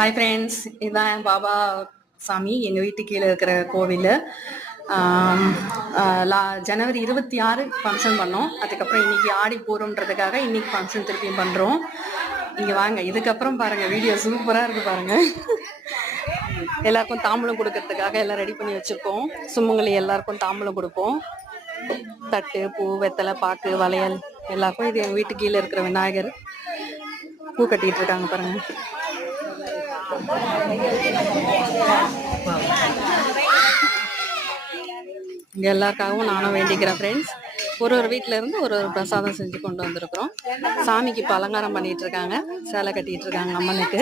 Hi friends, இதுதான் பாபா சாமி எங்கள் வீட்டுக்கு கீழே இருக்கிற கோவில். ஜனவரி 26 ஃபங்க்ஷன் பண்ணோம். அதுக்கப்புறம் இன்னைக்கு ஆடி போகிறோன்றதுக்காக இன்னைக்கு ஃபங்க்ஷன் திருப்பியும் பண்ணுறோம். இங்கே வாங்க, இதுக்கப்புறம் பாருங்கள், வீடியோ சூப்பராக இருக்குது பாருங்கள். எல்லாருக்கும் தாம்பூலம் கொடுக்கறதுக்காக எல்லாம் ரெடி பண்ணி வச்சுருக்கோம். சுமங்கலி எல்லாருக்கும் தாம்பூலம் கொடுப்போம். தட்டு, பூ, வெத்தலை, பாக்கு, வளையல் எல்லாருக்கும். இது எங்கள் வீட்டுக்கு கீழே இருக்கிற விநாயகர் பூ கட்டிட்டு இருக்காங்க பாருங்க. இங்க எல்லாருக்காகவும் நானும் வேண்டிக்கிறேன் ஃப்ரெண்ட்ஸ். ஒரு வீட்டுல இருந்து ஒரு பிரசாதம் செஞ்சு கொண்டு வந்திருக்கிறோம். சாமிக்கு இப்போ அலங்காரம் பண்ணிட்டு இருக்காங்க, சேலை கட்டிட்டு இருக்காங்க அம்மனுக்கு.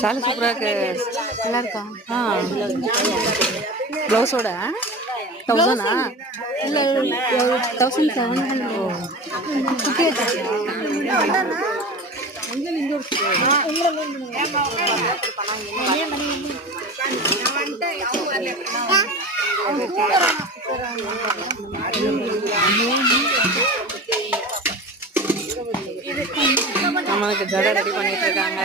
சாலை சூப்பரா இருக்கு, நல்லா இருக்கா? பிளவுஸோட 1000 இல்ல 1700. நம்மளுக்கு ஜடை ரெடி பண்ணிட்டு இருக்காங்க.